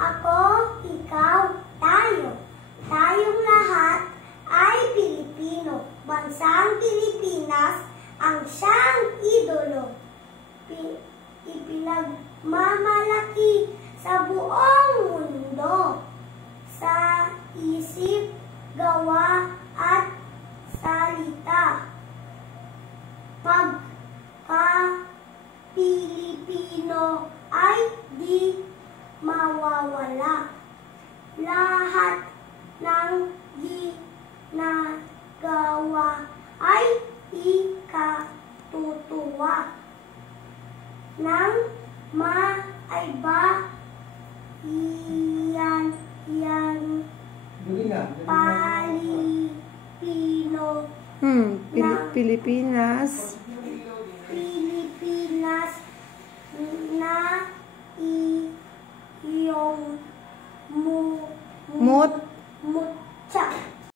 Ako, ikaw, tayo. Tayong lahat ay Pilipino. Bansang Pilipinas ang siyang idolo. Ipinagmamalaki sa buong mundo. Sa isip, gawa at salita. Pagka-Pilipino ay di mawawala. Lahat ng ginagawa ay ikatutuwa. Nang maayba yan Pilipino Pilipinas na iyong mut